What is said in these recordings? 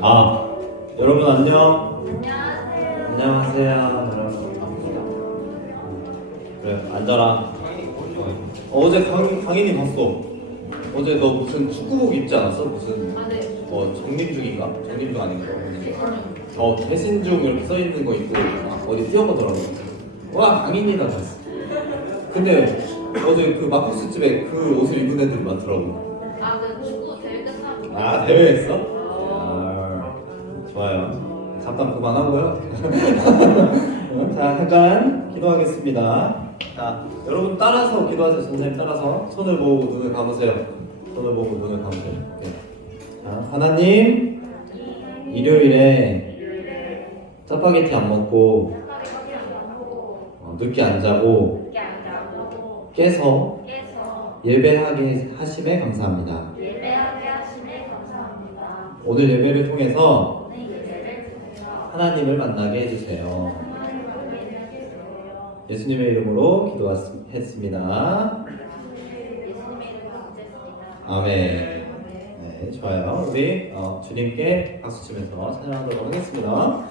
아, 여러분 안녕. 안녕하세요. 안녕하세요, 여러분. 그래, 앉아라. 어제 강인이 봤어. 어제 너 무슨 축구복 입지 않았어? 무슨 아, 네. 정림중인가? 정림중 아닌가? 태신중 이렇게 써 있는 거 있고 어디 뛰어가더라고. 와, 강인이다 봤어. 근데 어제 그 막국수 집에 그 옷을 입은 애들이 많더라고. 아, 그 축구 대회 끝나고. 아, 대회했어? 아, 좋아요. 잡담 그만하고요. 자, 잠깐 기도하겠습니다. 자, 여러분 따라서 기도하세요. 선생님 따라서 손을 모으고 눈을 감으세요. 손을 모으고 눈을 감으세요. 네. 자, 하나님, 일요일에 짜파게티 안 먹고 늦게 안 자고 깨서 예배하게 하심에 감사합니다. 오늘 예배를 통해서 하나님을 만나게 해주세요. 예수님의 이름으로 기도했습니다. 아멘. 네, 좋아요. 우리 주님께 박수 치면서 찬양하도록 하겠습니다.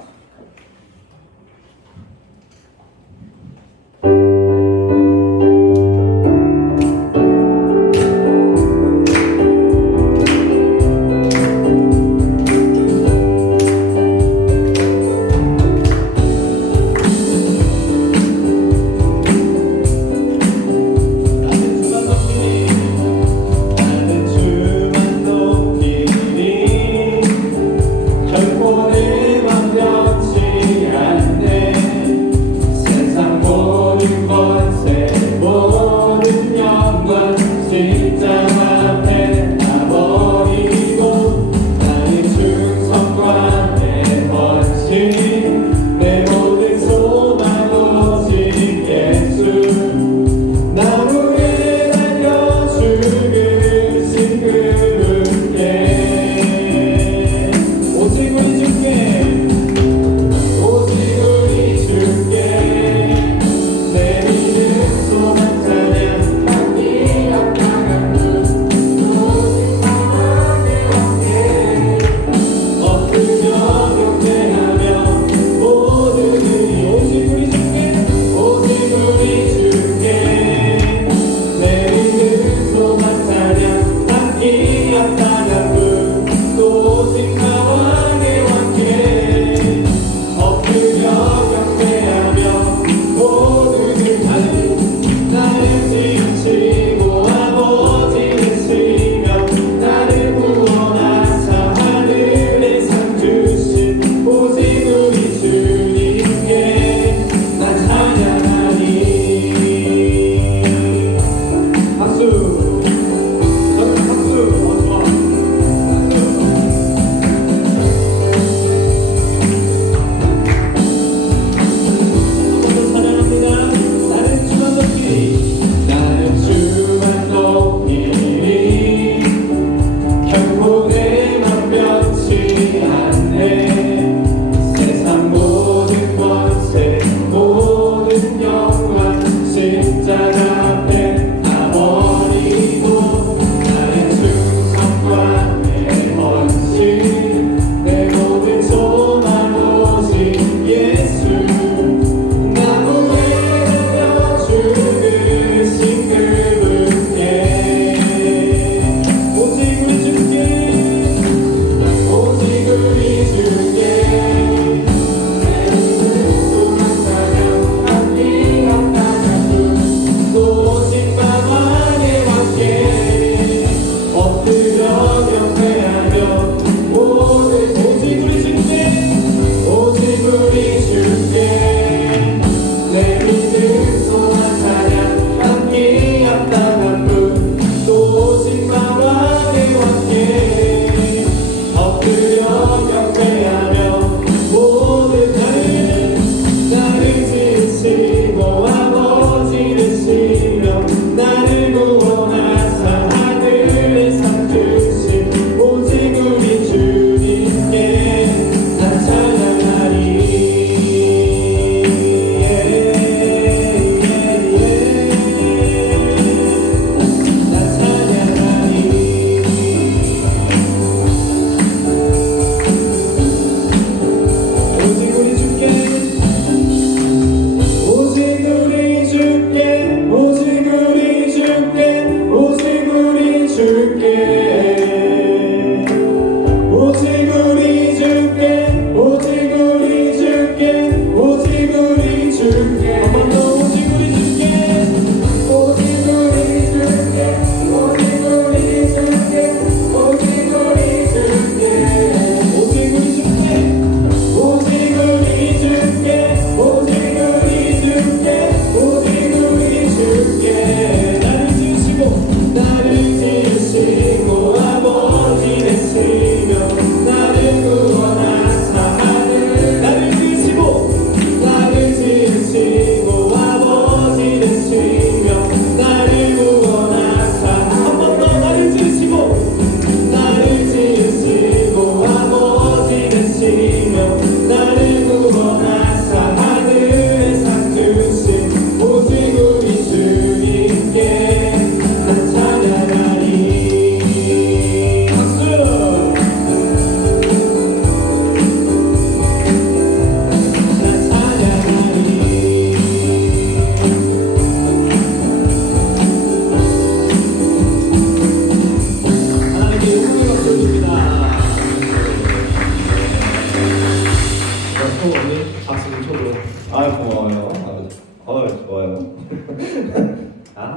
결코 내 맘대로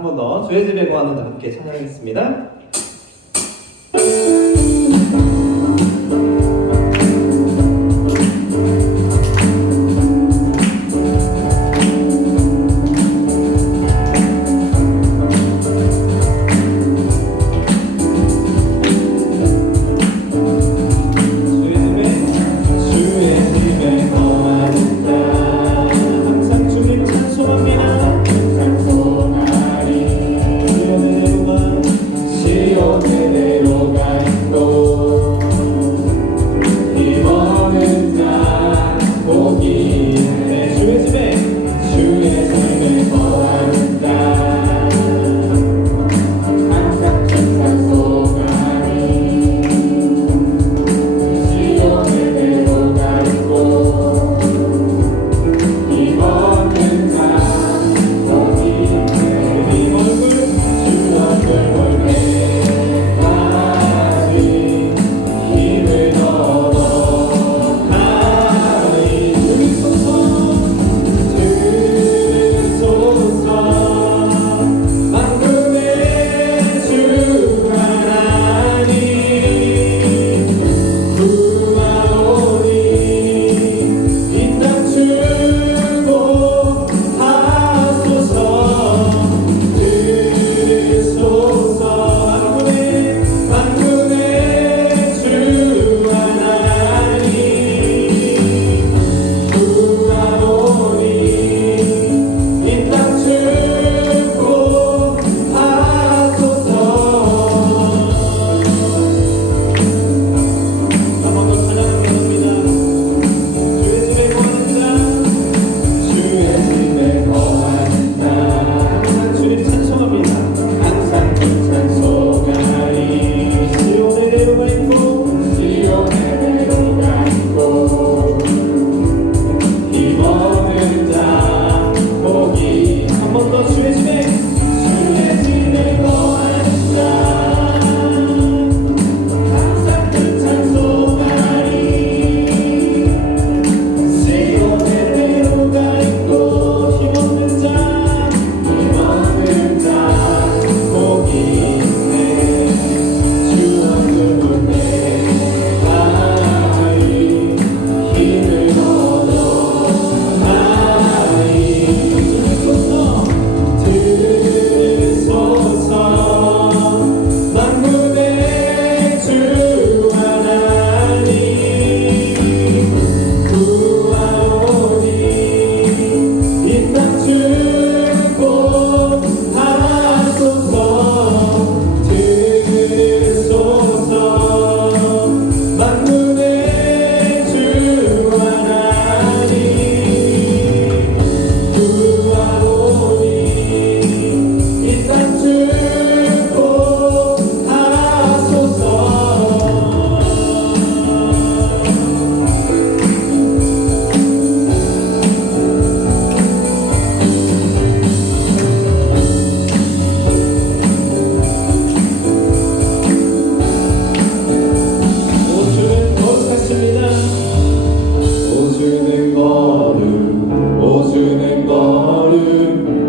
한 번 더 주의 집에 거하는 함께 찬양하겠습니다.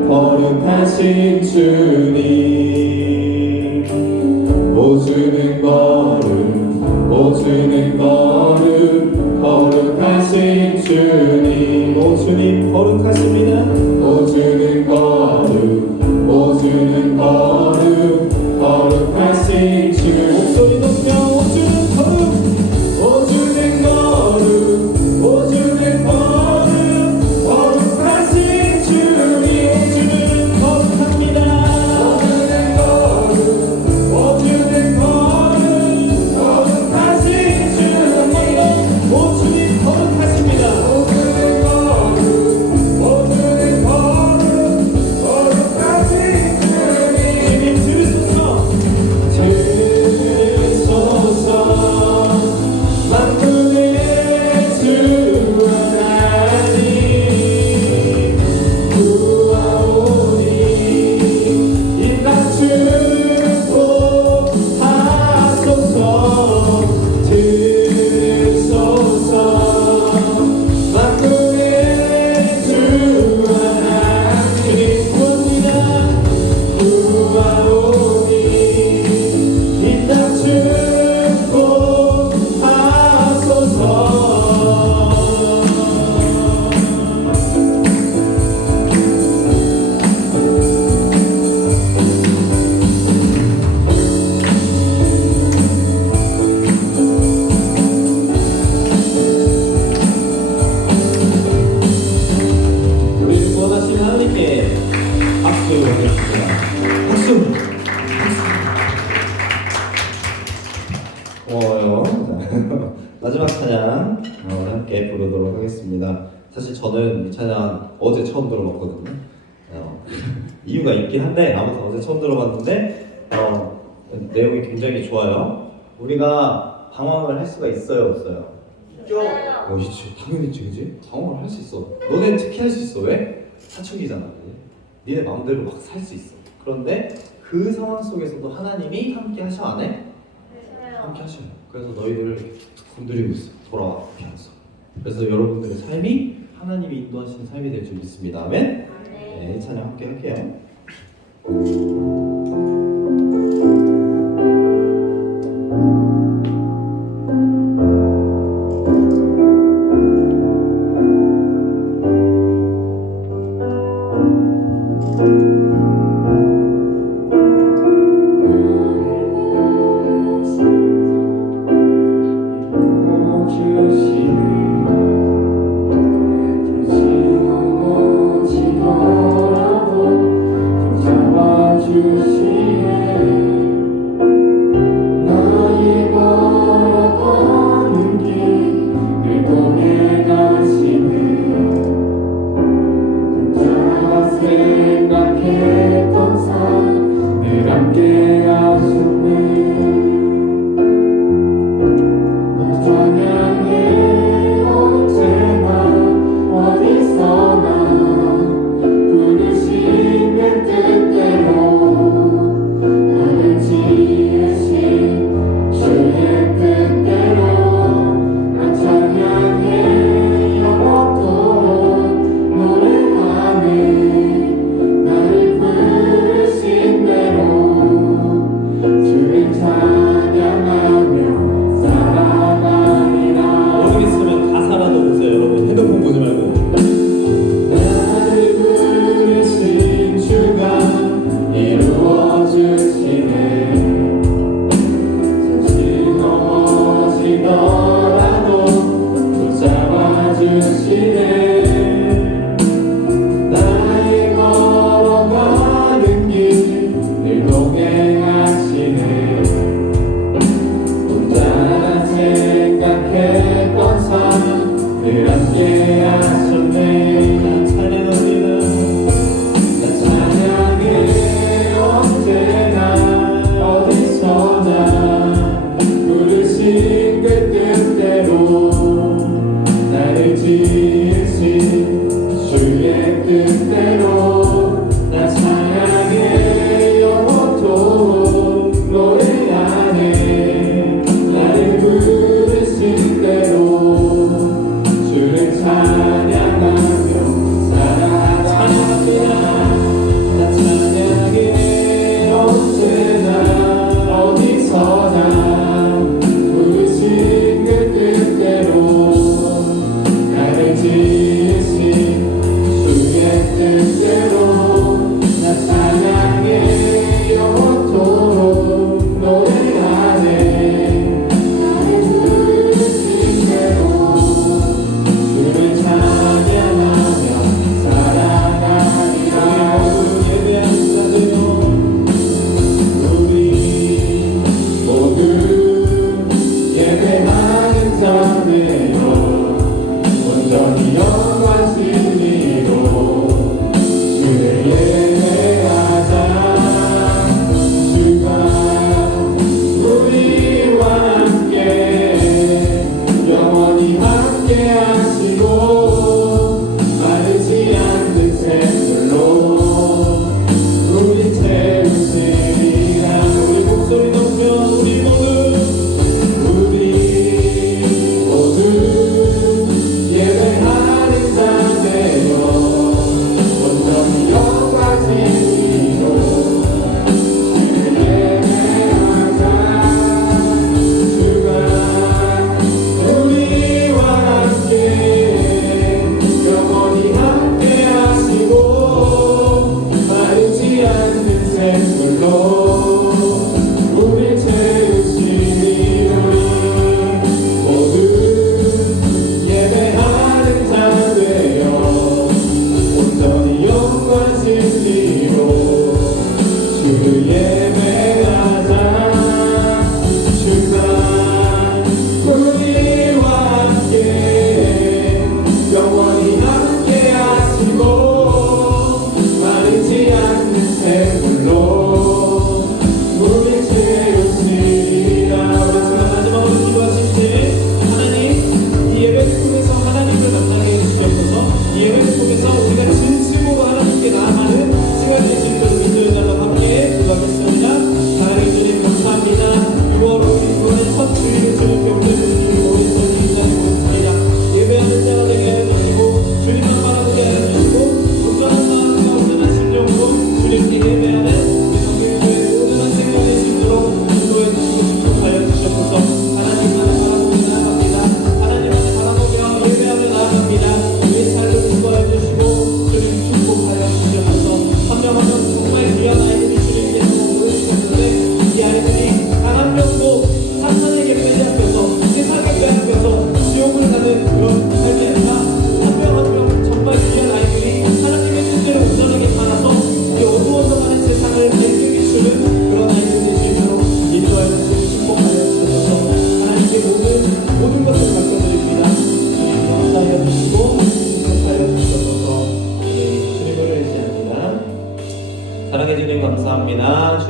거룩하신 주님 오주는 거룩 오주는 거룩 거룩하신 주님 오주님 거룩하십니다. 오주는 거룩 오주는 거룩 거룩하신 주님 목소리 높여 오주는 거룩 오주는 거룩 오주는 거룩 거룩하신 주님 오주는 거룩합니다. 오주는 거룩 거룩하신 주님 오주님 거룩하십니다. 오주는 거룩 오주는 거룩 마지막 찬양 함께 부르도록 하겠습니다. 사실 저는 이 찬양 어제 처음 들어봤거든요. 이유가 있긴 한데 아무튼 어제 처음 들어봤는데 내용이 굉장히 좋아요. 우리가 방황을 할 수가 있어요, 없어요? 있지. 당연히 있지, 그지? 방황을 할 수 있어. 너네 특히 할 수 있어. 왜? 사춘기잖아. 그지? 니네 마음대로 막 살 수 있어. 그런데 그 상황 속에서도 하나님이 함께 하셔, 안 해? 함께 하셔요. 그래서 너희들을 건드리고 있어. 돌아와 이렇게 하면서. 그래서 여러분들의 삶이 하나님이 인도하시는 삶이 될 줄 믿습니다. 아멘? 네, 이 찬양 함께 할게요. 주시는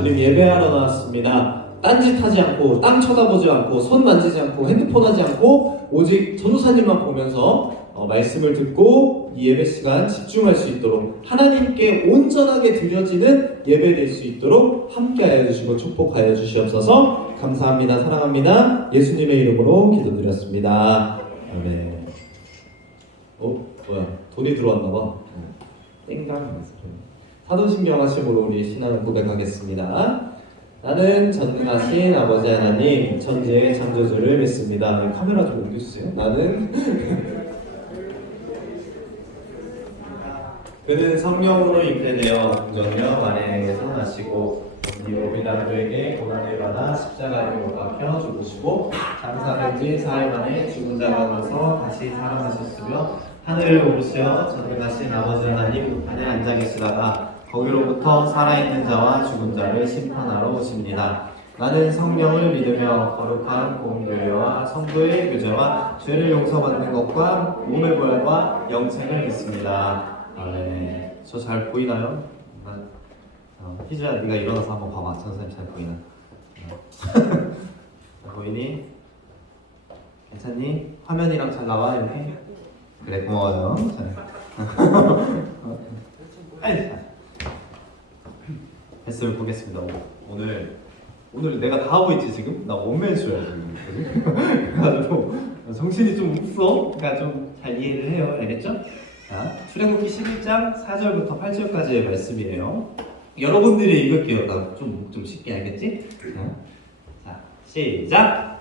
주님 예배하러 나왔습니다. 딴짓하지 않고 땅 쳐다보지 않고 손 만지지 않고 핸드폰 하지 않고 오직 전도사님만 보면서 말씀을 듣고 이 예배 시간 집중할 수 있도록 하나님께 온전하게 드려지는 예배 될 수 있도록 함께하여 주시고 축복하여 주시옵소서. 감사합니다. 사랑합니다. 예수님의 이름으로 기도드렸습니다. 아멘. 뭐야? 돈이 들어왔나 봐. 땡강. 사도신경 하심으로 우리 신앙을 고백하겠습니다. 나는 전능하신 아버지 하나님 천지의 창조주를 믿습니다. 카메라 좀 옮겨주세요. 나는 그는 성령으로 잉태되어 동정녀 마리아에게서 나시고 본디오 빌라도에게 고난을 받아 십자가에 못 박혀 죽으시고 장사된 지 사흘 만에 죽은 자 가운데서 다시 살아나셨으며 하늘을 오르시어 전능하신 아버지 하나님 우편에 앉아 계시다가 거기로부터 살아있는 자와 죽은 자를 심판하러 오십니다. 나는 성령을 믿으며 거룩한 공교회와 성도의 교제와 죄를 용서받는 것과 몸의 부활과 영생을 믿습니다. 아멘. 저 잘 보이나요? 희주야, 네가 일어나서 한번 봐봐. 전선생님 잘 보이나? 보이니? 괜찮니? 화면이랑 잘 나와 이렇게? 그래, 고마워요. 뱃을 보겠습니다. 오늘 내가 다 하고 있지 지금? 나 원맨쇼야 지금. 그래가지고 정신이 좀 없어. 그러니까 좀 잘 이해를 해요. 알겠죠? 자, 출애굽기 11장 4절부터 8절까지의 말씀이에요. 여러분들이 읽을게요. 좀 쉽게 알겠지? 자, 시작.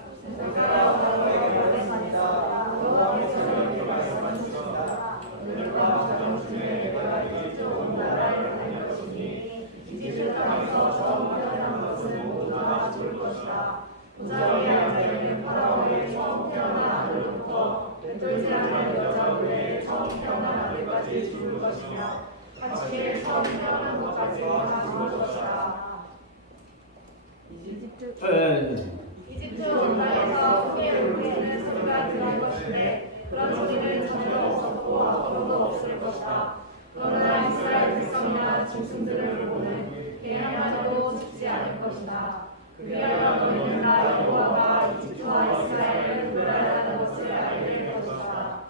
이집트 원나라에서 크게 울리는 소리가 들릴 것인데 그런 소리는 전혀 없었고 앞으로도 없을 것이다. 그러나 이스라엘 백성이나 짐승들을 보는 개냐마저도 죽지 않을 것이다. 그리하여 너희는 나 여호와가 이집트와 이스라엘을 구별하는 것을 알게 될 것이다.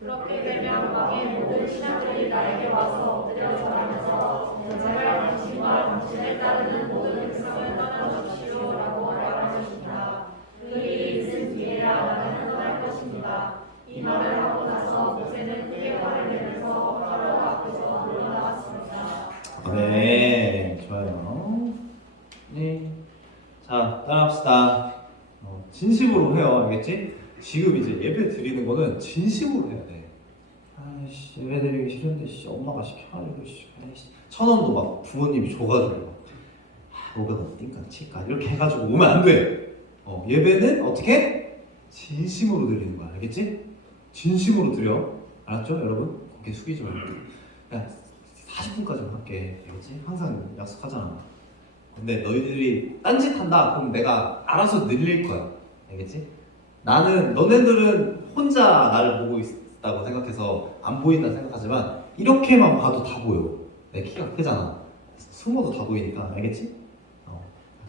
그렇게 되면 왕의 모든 신하들이 나에게 와서 엎드려 절하면서 제발 당신과 당신을 따르는 모든 백성을 떠나주시오라고 말할 것입니다. 그 일이 있은 뒤에야 나는 떠날 것입니다. 이 말을 하고 나서 모세는 크게 화를 내면서 파라오 앞에서 물러나왔습니다. 네, 좋아요. 네. 자, 따라합시다. 진심으로 해요. 알겠지? 지금 이제 예배 드리는 거는 진심으로 해야 돼. 아이씨, 예배 드리기 싫은데 엄마가 시켜가지고 1,000원도 막 부모님이 줘가지고 500원 띵까 칠까 이렇게 해가지고 오면 안 돼. 예배는 어떻게? 진심으로 드리는 거야. 알겠지? 진심으로 드려. 알았죠? 여러분? 고개 숙이지 말고. 야, 40분까지만 할게. 알겠지? 항상 약속하잖아. 근데 너희들이 딴짓한다? 그럼 내가 알아서 늘릴 거야. 알겠지? 너네들은 혼자 나를 보고 있다고 생각해서 안 보인다 생각하지만 이렇게만 봐도 다 보여. 내 키가 크잖아. 숨어도 다 보이니까. 알겠지?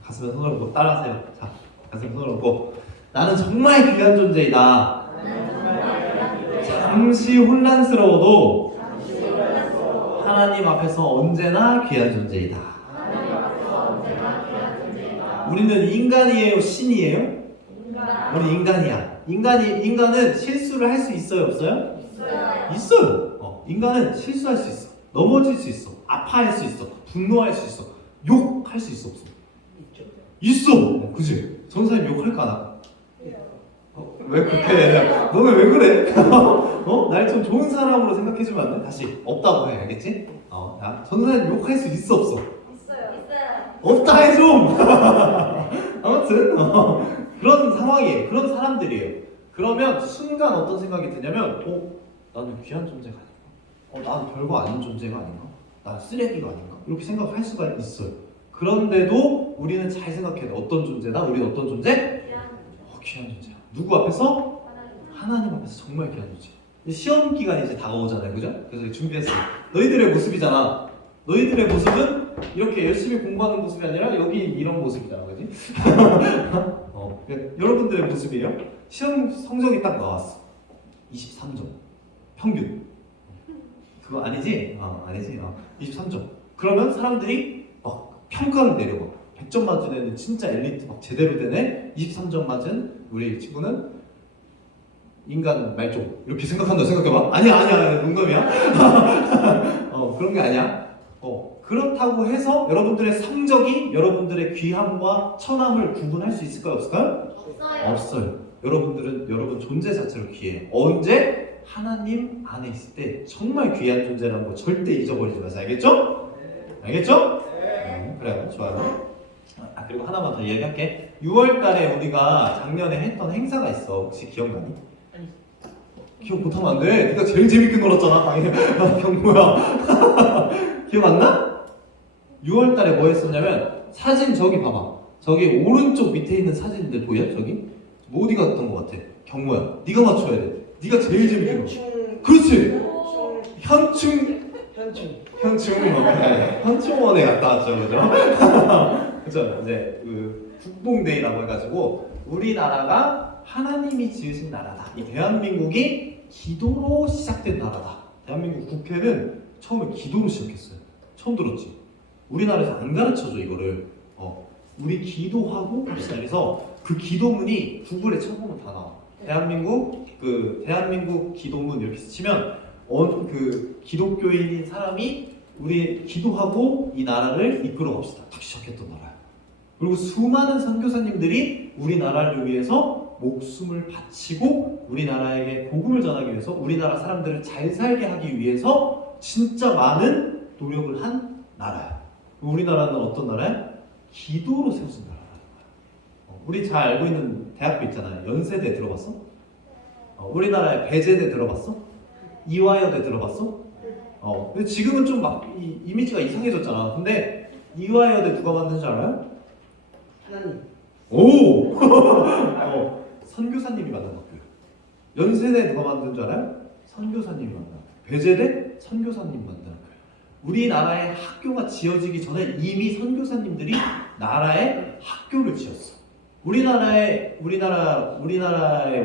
가슴에 손을 얹고 따라하세요. 자, 가슴에 손을 얹고 나는 정말 귀한 존재이다. 잠시 혼란스러워도 하나님 앞에서 언제나 귀한 존재이다. 우리는 인간이에요? 신이에요? 우리 인간이야. 인간은 실수를 할 수 있어요? 없어요? 있어요. 인간은 실수할 수 있어. 넘어질 수 있어. 아파할 수 있어. 분노할 수 있어. 욕할 수 있어? 없어? 있어. 그치? 전사님 욕할까 안 할까? 왜 그렇게 해? 너는 왜 그래? 날 좀 좋은 사람으로 생각해주면 안 돼? 다시 없다고 해. 알겠지? 야, 전사님 욕할 수 있어? 없어? 있어요. 없다 해 좀! 아무튼 그런 상황이에요. 그런 사람들이에요. 그러면 순간 어떤 생각이 드냐면 나는 귀한 존재가 아닌가? 나는 별거 아닌 존재가 아닌가? 난 쓰레기가 아닌가? 이렇게 생각할 수가 있어요. 그런데도 우리는 잘 생각해야 돼. 어떤 존재다? 우리는 어떤 존재? 귀한 존재야. 누구 앞에서? 하나님 앞에서 정말 귀한 존재. 시험 기간이 이제 다가오잖아요. 그죠? 그래서 준비했어요. 너희들의 모습이잖아. 너희들의 모습은 이렇게 열심히 공부하는 모습이 아니라 여기 이런 모습이잖아, 그지? 여러분들의 모습이에요. 시험 성적이 딱 나왔어. 23점 평균. 그거 아니지? 아니지. 23점. 그러면 사람들이 막 평가를 내려봐. 100점 맞은 애는 진짜 엘리트 막 제대로 되네. 23점 맞은 우리 친구는 인간 말종 이렇게 생각한다 생각해봐. 아니야 농담이야. 그런 게 아니야. 그렇다고 해서 여러분들의 성적이 여러분들의 귀함과 천함을 구분할 수 있을까요? 없을까요? 없어요. 여러분들은 여러분 존재 자체로 귀해요. 언제? 하나님 안에 있을 때 정말 귀한 존재라는 거 절대 잊어버리지 마세요. 알겠죠? 알겠죠? 그래요. 좋아요. 그리고 하나만 더 이야기할게. 6월달에 우리가 작년에 했던 행사가 있어. 혹시 기억나니? 기억 못하면 안 돼. 네가 제일 재밌게 놀았잖아. 당연히. 경모야. 기억 안 나? 6월달에 뭐 했었냐면 사진 저기 봐봐. 저기 오른쪽 밑에 있는 사진들 보여? 저기? 뭐 어디 갔던 것 같아? 경모야. 네가 맞춰야 돼. 네가 제일 재밌게 놀아. 그렇지. 현충원에 갔다 왔죠, 그죠? 그죠? 이제 그 국뽕데이라고 해가지고 우리나라가 하나님이 지으신 나라다. 이 대한민국이 기도로 시작된 나라다. 대한민국 국회는 처음에 기도로 시작했어요. 처음 들었지? 우리나라에서 안 가르쳐줘 이거를. 우리 기도하고 합시다. 그래서 그 기도문이 구글에 쳐보면 다 나와. 대한민국 기도문 이렇게 치면 그 기독교인인 사람이 우리 기도하고 이 나라를 이끌어 갑시다. 딱 시작했던 나라야. 그리고 수많은 선교사님들이 우리나라를 위해서 목숨을 바치고 우리나라에게 복음을 전하기 위해서 우리나라 사람들을 잘 살게 하기 위해서 진짜 많은 노력을 한 나라야. 우리나라는 어떤 나라야? 기도로 세워진 나라라는 거야. 우리 잘 알고 있는 대학교 있잖아요. 연세대 들어봤어? 우리나라의 배재대 들어봤어? 이화여대 들어봤어? 근데 지금은 좀 막 이미지가 이상해졌잖아. 근데 이화여대 누가 만든 줄 알아요? 하나님. 오! 선교사님이 만든 학교예요. 연세대 누가 만든 줄 알아요? 선교사님이 만든 학교. 배재대? 선교사님이 만든 학교예요. 우리나라의 학교가 지어지기 전에 이미 선교사님들이 나라에 학교를 지었어. 우리나라의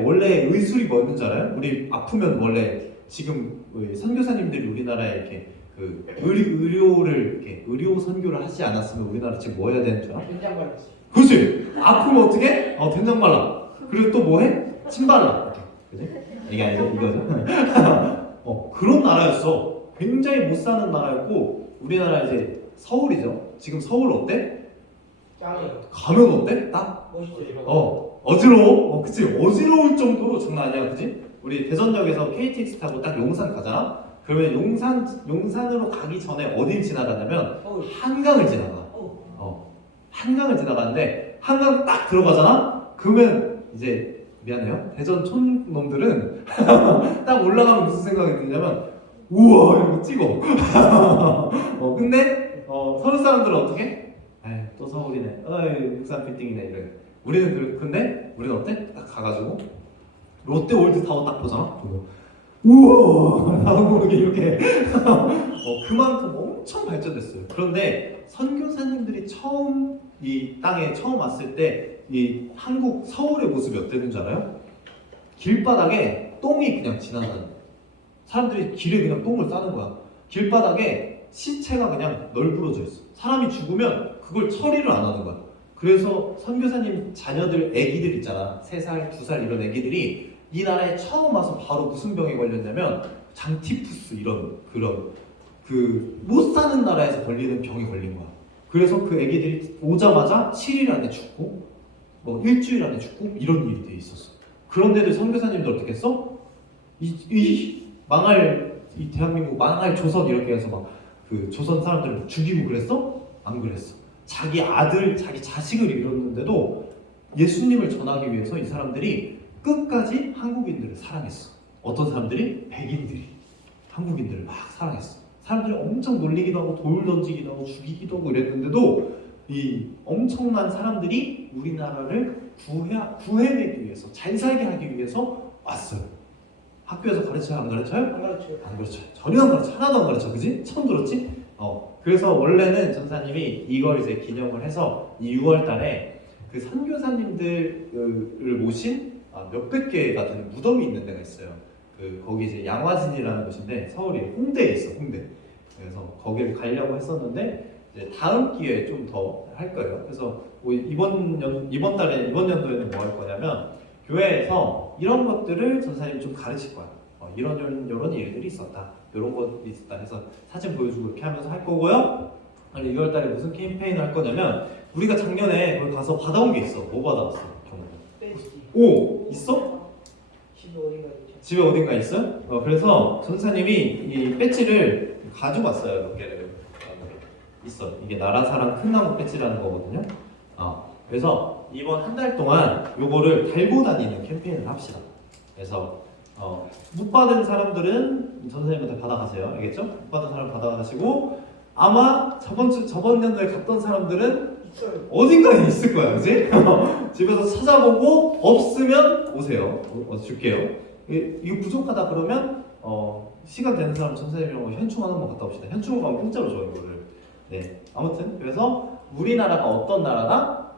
원래 의술이 뭐였는지 알아요? 우리 아프면 원래 지금 선교사님들이 우리나라에 이렇게 그 의료를 이렇게 의료 선교를 하지 않았으면 우리나라 지금 뭐 해야 되는 줄 알아? 된장 발랐어. 그렇지. 아프면 어떻게? 된장 발라. 그리고 또 뭐 해? 침 발라. 이렇게. 그지? 이게 아니죠? 이거죠. 그런 나라였어. 굉장히 못 사는 나라였고 우리나라 이제 서울이죠. 지금 서울 어때? 짱이에요. 가면 어때? 딱? 멋있죠. 어지러워. 그치? 어지러울 정도로 장난 아니야. 그치? 우리 대전역에서 KTX 타고 딱 용산 가잖아? 그러면 용산으로 가기 전에 어딜 지나가냐면 한강을 지나가. 한강을 지나가는데 한강 딱 들어가잖아? 그러면 이제 미안해요. 대전 촌놈들은 딱 올라가면 무슨 생각이 드냐면 우와 이러고 찍어. 근데 서울 사람들은 어떻게? 에이, 또 서울이네. 어이 육산 빌딩이네 이래. 근데 우리는 어때? 딱 가가지고 롯데월드타워 딱 보잖아. 우와 나도 모르게 이렇게 그만큼 엄청 발전됐어요. 그런데 선교사님들이 처음 이 땅에 처음 왔을 때 이 한국 서울의 모습이 어땠는지 알아요? 길바닥에 똥이 그냥 지나가는 거야. 사람들이 길에 그냥 똥을 싸는 거야. 길바닥에 시체가 그냥 널브러져 있어. 사람이 죽으면 그걸 처리를 안 하는 거야. 그래서 선교사님 자녀들 애기들 있잖아. 3살, 2살 이런 애기들이 이 나라에 처음 와서 바로 무슨 병에 걸렸냐면 장티푸스 이런 그런 못 사는 나라에서 걸리는 병에 걸린 거야. 그래서 그 애기들이 오자마자 7일 안에 죽고 뭐 일주일 안에 죽고 이런 일이 돼 있었어. 그런데도 선교사님들 어떻게 했어? 이 대한민국 망할 조선 이렇게 해서 막 그 조선 사람들을 죽이고 그랬어? 안 그랬어. 자기 아들, 자기 자식을 잃었는데도 예수님을 전하기 위해서 이 사람들이 끝까지 한국인들을 사랑했어. 어떤 사람들이? 백인들이 한국인들을 막 사랑했어. 사람들이 엄청 놀리기도 하고 돌 던지기도 하고 죽이기도 하고 이랬는데도 이 엄청난 사람들이 우리나라를 구해내기 위해서 잘 살게 하기 위해서 왔어요. 학교에서 가르쳐요? 안 가르쳐요? 안 가르쳐요. 안 가르쳐요. 전혀 안 가르쳐. 하나도 안 가르쳐. 그지? 처음 들었지? 그래서 원래는 전사님이 이걸 이제 기념을 해서 이 6월 달에 그 선교사님들을 모신 몇백 개가 되는 무덤이 있는 데가 있어요. 그 거기 이제 양화진이라는 곳인데 서울이 홍대에 있어, 홍대. 그래서 거기를 가려고 했었는데 이제 다음 기회에 좀 더 할 거예요. 그래서 뭐 이번 연도에는 뭐 할 거냐면 교회에서 이런 것들을 전사님이 좀 가르칠 거야. 이런 일들이 있었다. 이런 것들이 있었다 해서 사진 보여주고 이렇게 하면서 할 거고요. 6월달에 무슨 캠페인을 할 거냐면 우리가 작년에 거기 가서 받아온 게 있어. 뭐 받아왔어? 빼지. 오! 있어? 집에 어딘가 있죠. 집에 어딘가 있어요? 그래서 전사님이 이 배지를 가지고 왔어요. 몇 개를. 있어. 이게 나라사랑 큰 나무 배지라는 거거든요. 그래서 이번 한 달 동안 요거를 달고 다니는 캠페인을 합시다. 그래서 못 받은 사람들은 선생님한테 받아가세요. 알겠죠? 못 받은 사람 받아가시고 아마 저번 연도에 갔던 사람들은 있어요. 어딘가에 있을 거야, 그지? 집에서 찾아보고 없으면 오세요. 줄게요. 이거 부족하다 그러면 시간 되는 사람 선생님이랑 현충원 한번 갔다 옵시다. 현충원 가면 공짜로 줘요, 이거를. 네, 아무튼 그래서 우리나라가 어떤 나라다?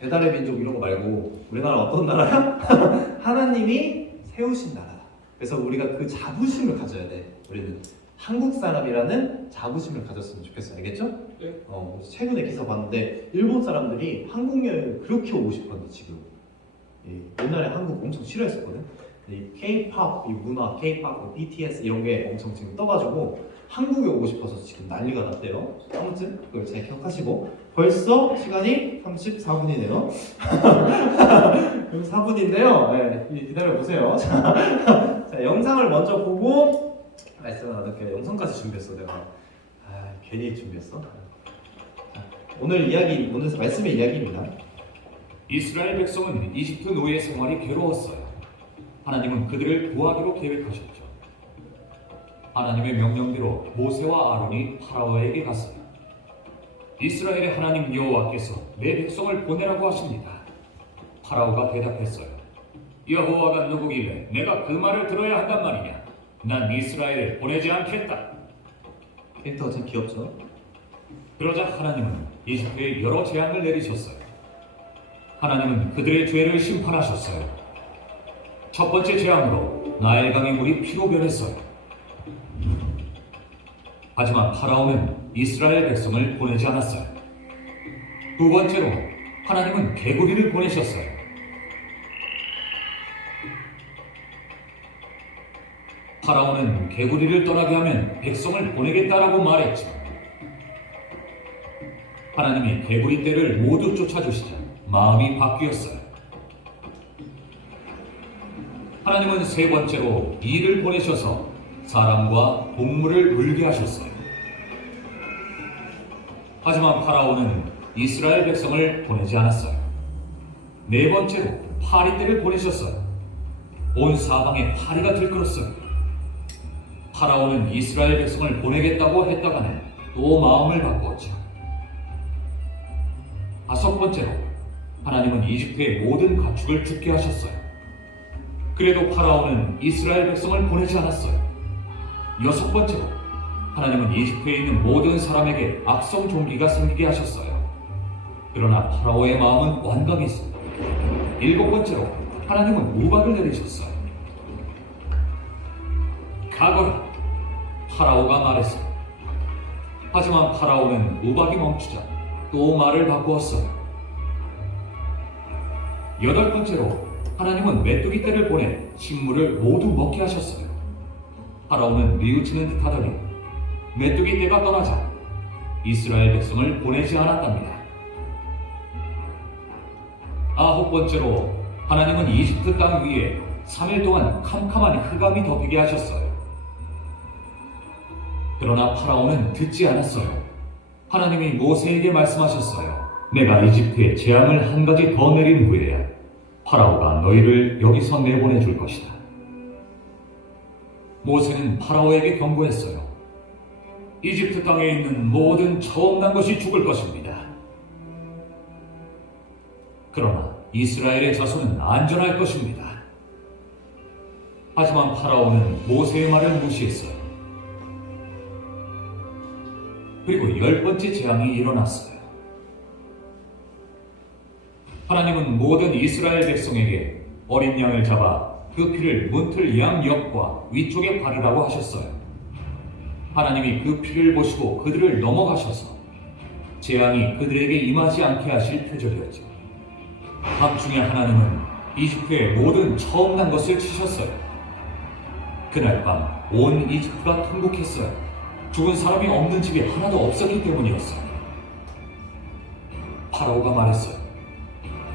배달의 민족 이런 거 말고 우리나라 어떤 나라야? 하나님이 세우신 나라다. 그래서 우리가 그 자부심을 가져야 돼. 우리는 한국 사람이라는 자부심을 가졌으면 좋겠어. 알겠죠? 네. 최근에 기사 봤는데 일본 사람들이 한국 여행을 그렇게 오고 싶었는데 지금 옛날에 한국 엄청 싫어했었거든. 이 K-pop 이 문화, K-pop, BTS 이런 게 엄청 지금 떠가지고 한국에 오고 싶어서 지금 난리가 났대요. 아무튼 그걸 잘 기억하시고 벌써 시간이 34분이네요. 그럼 4분인데요. 네, 기다려 보세요. 자, 영상을 먼저 보고 말씀을 나눌게요. 영상까지 준비했어 내가. 괜히 준비했어. 자, 오늘 말씀의 이야기입니다. 이스라엘 백성은 이집트 노예 생활이 괴로웠어요. 하나님은 그들을 구하기로 계획하셨죠. 하나님의 명령대로 모세와 아론이 파라오에게 갔어요. 이스라엘의 하나님 여호와께서 내 백성을 보내라고 하십니다. 파라오가 대답했어요. 여호와가 누구길래 내가 그 말을 들어야 한단 말이냐? 난 이스라엘을 보내지 않겠다. 캐릭터가 참 귀엽죠? 그러자 하나님은 이집트에 여러 재앙을 내리셨어요. 하나님은 그들의 죄를 심판하셨어요. 첫 번째 재앙으로 나일강의 물이 피로 변했어요. 하지만 파라오는 이스라엘 백성을 보내지 않았어요. 두 번째로 하나님은 개구리를 보내셨어요. 파라오는 개구리를 떠나게 하면 백성을 보내겠다라고 말했죠. 하나님이 개구리 떼를 모두 쫓아주시자 마음이 바뀌었어요. 하나님은 세 번째로 이를 보내셔서 사람과 동물을 울게 하셨어요. 하지만 파라오는 이스라엘 백성을 보내지 않았어요. 네 번째로 파리떼를 보내셨어요. 온 사방에 파리가 들끓었어요. 파라오는 이스라엘 백성을 보내겠다고 했다가는 또 마음을 바꾸었죠. 다섯 번째로 하나님은 이집트의 모든 가축을 죽게 하셨어요. 그래도 파라오는 이스라엘 백성을 보내지 않았어요. 여섯 번째로 하나님은 이집트에 있는 모든 사람에게 악성 종기가 생기게 하셨어요. 그러나 파라오의 마음은 완강했어요. 일곱 번째로 하나님은 우박을 내리셨어요. 가거라, 파라오가 말했어요. 하지만 파라오는 우박이 멈추자 또 말을 바꾸었어요. 여덟 번째로 하나님은 메뚜기 떼를 보내 식물을 모두 먹게 하셨어요. 파라오는 뉘우치는 듯 하더니 메뚜기 떼가 떠나자 이스라엘 백성을 보내지 않았답니다. 아홉 번째로 하나님은 이집트 땅 위에 3일 동안 캄캄한 흑암이 덮이게 하셨어요. 그러나 파라오는 듣지 않았어요. 하나님이 모세에게 말씀하셨어요. 내가 이집트에 재앙을 한 가지 더 내린 후에야 파라오가 너희를 여기서 내보내줄 것이다. 모세는 파라오에게 경고했어요. 이집트 땅에 있는 모든 처음 난 것이 죽을 것입니다. 그러나 이스라엘의 자손은 안전할 것입니다. 하지만 파라오는 모세의 말을 무시했어요. 그리고 10번째 재앙이 일어났어요. 하나님은 모든 이스라엘 백성에게 어린 양을 잡아 그 피를 문틀 양 옆과 위쪽에 바르라고 하셨어요. 하나님이 그 피를 보시고 그들을 넘어가셔서 재앙이 그들에게 임하지 않게 하실 표적이었죠. 밤 중에 하나님은 이집트의 모든 처음 난 것을 치셨어요. 그날 밤 온 이집트가 통곡했어요. 죽은 사람이 없는 집이 하나도 없었기 때문이었어요. 파라오가 말했어요.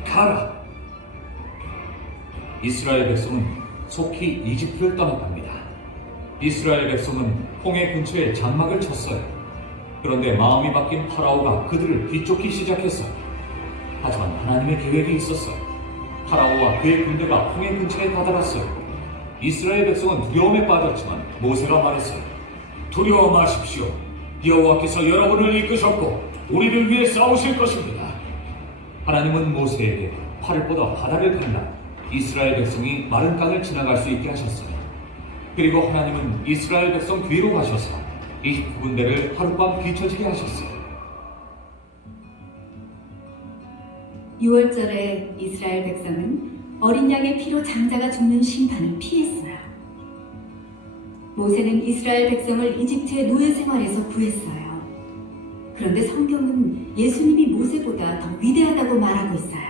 가라! 이스라엘 백성은 속히 이집트를 떠나갑니다. 이스라엘 백성은 홍해 근처에 장막을 쳤어요. 그런데 마음이 바뀐 파라오가 그들을 뒤쫓기 시작했어요. 하지만 하나님의 계획이 있었어요. 파라오와 그의 군대가 홍해 근처에 다다랐어요. 이스라엘 백성은 두려움에 빠졌지만 모세가 말했어요. 두려워 마십시오. 여호와께서 여러분을 이끄셨고 우리를 위해 싸우실 것입니다. 하나님은 모세에게 팔을 뻗어 바다를 간다. 이스라엘 백성이 마른 땅을 지나갈 수 있게 하셨어요. 그리고 하나님은 이스라엘 백성 뒤로 가셔서 이집트 군대를 하룻밤 뒤처지게 하셨어요. 6월절에 이스라엘 백성은 어린 양의 피로 장자가 죽는 심판을 피했어요. 모세는 이스라엘 백성을 이집트의 노예 생활에서 구했어요. 그런데 성경은 예수님이 모세보다 더 위대하다고 말하고 있어요.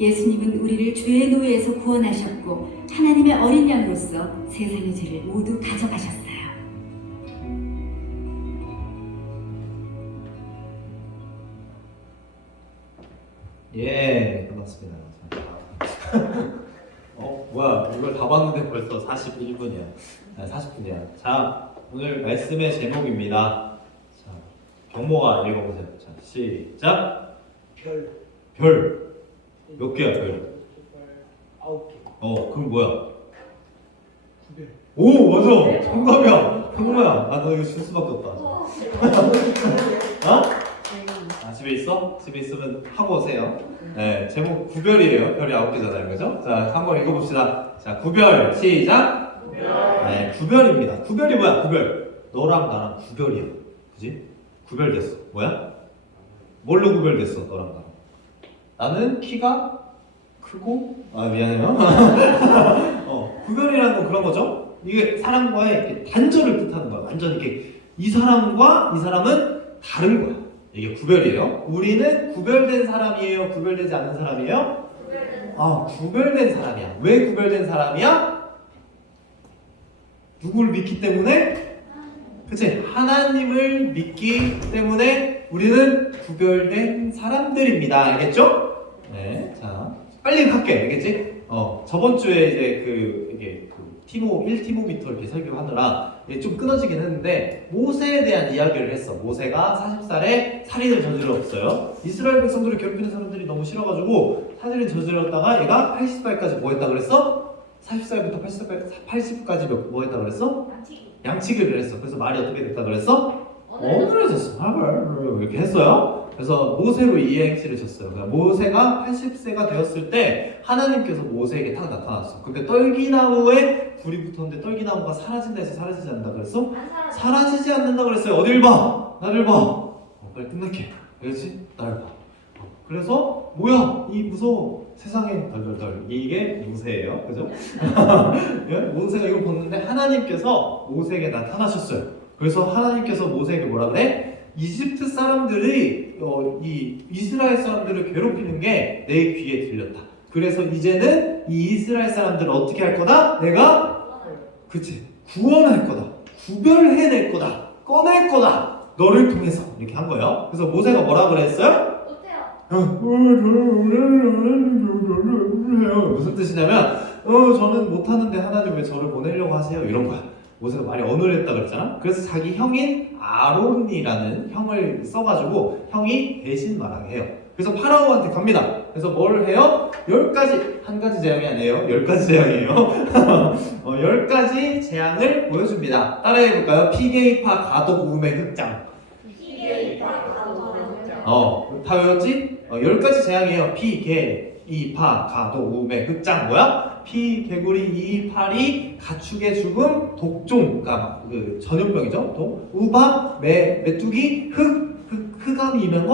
예수님은 우리를 죄의 노예에서 구원하셨고 하나님의 어린 양으로서 세상의 죄를 모두 가져가셨어요. 예, 끝났습니다. 뭐야, 이걸 다 봤는데 벌써 41분이야. 40분이야. 자, 오늘 말씀의 제목입니다. 자, 경모가 읽어보세요. 자, 시작. 별. 별. 몇 개야, 별? 9개. 그럼 뭐야? 9별. 오, 맞아! 정답이야! 형모야. 너 이거 줄 수밖에 없다. 집에 있어? 집에 있으면 하고 오세요. 네, 제목 구별이에요. 별이 9개잖아요. 그죠? 자, 한번 읽어봅시다. 자, 구별. 시작! 네, 구별입니다. 구별이 뭐야? 구별. 너랑 나랑 구별이야. 그지? 구별됐어. 뭐야? 뭘로 구별됐어? 너랑 나랑. 나는 키가 크고, 미안해요. 구별이라는 건 그런 거죠? 이게 사람과의 이렇게 단절을 뜻하는 거야. 완전 이렇게 이 사람과 이 사람은 다른 거야. 이게 구별이에요. 우리는 구별된 사람이에요? 구별되지 않는 사람이에요? 구별된 사람이야. 왜 구별된 사람이야? 누구를 믿기 때문에? 그치? 하나님을 믿기 때문에 우리는 구별된 사람들입니다. 알겠죠? 네. 자, 빨리 갈게. 알겠지? 저번 주에 이제 이게 1티모미터 이렇게 설교하느라 좀 끊어지긴 했는데 모세에 대한 이야기를 했어. 모세가 40살에 살인을 저질렀어요. 이스라엘 백성들을 괴롭히는 사람들이 너무 싫어가지고 살인을 저질렀다가 얘가 80살까지 뭐 했다 그랬어? 40살부터 80까지 뭐 했다 그랬어? 양치기를 했어. 그래서 말이 어떻게 됐다 그랬어? 어눌해졌어. 이렇게 했어요. 그래서 모세로 이행시를 쳤어요. 그러니까 모세가 80세가 되었을 때 하나님께서 모세에게 딱 나타났어. 근데 떨기나무에 불이 붙었는데 떨기나무가 사라진다 해서 사라지지 않는다 그랬어? 사라지지 않는다 그랬어요. 어딜 봐? 나를 봐. 빨리 끝낼게. 그렇지? 나를 봐. 그래서 뭐야? 이 무서워. 세상에 덜덜덜. 이게 모세예요. 그죠? 모세가 이걸 봤는데 하나님께서 모세에게 나타나셨어요. 그래서 하나님께서 모세에게 뭐라 그래? 이집트 사람들이 이 이스라엘 사람들을 괴롭히는 게 내 귀에 들렸다. 그래서 이제는 이 이스라엘 사람들을 어떻게 할 거다? 내가 그치 구원할 거다. 구별해낼 거다. 꺼낼 거다. 너를 통해서 이렇게 한 거예요. 그래서 모세가 뭐라 그랬어요? 무슨 뜻이냐면 저는 못하는데 하나님 왜 저를 보내려고 하세요? 이런 거야. 모세가 말이 어눌했다 그랬잖아. 그래서 자기 형인 아론이라는 형을 써가지고 형이 대신 말하게 해요. 그래서 파라오한테 갑니다. 그래서 뭘 해요? 10가지, 한 가지 재앙이 아니에요. 10가지 재앙이에요. 10가지 재앙을 보여줍니다. 따라해볼까요? 피게이파 가독 우음의 흑장. 다 외웠지? 10가지 재앙이에요. 피게 이파 가도 우매 흑장 뭐야? 피 개구리 이파리 가축의 죽음 독종 그러니까 그 전염병이죠. 우박 메뚜기 흑암이 임한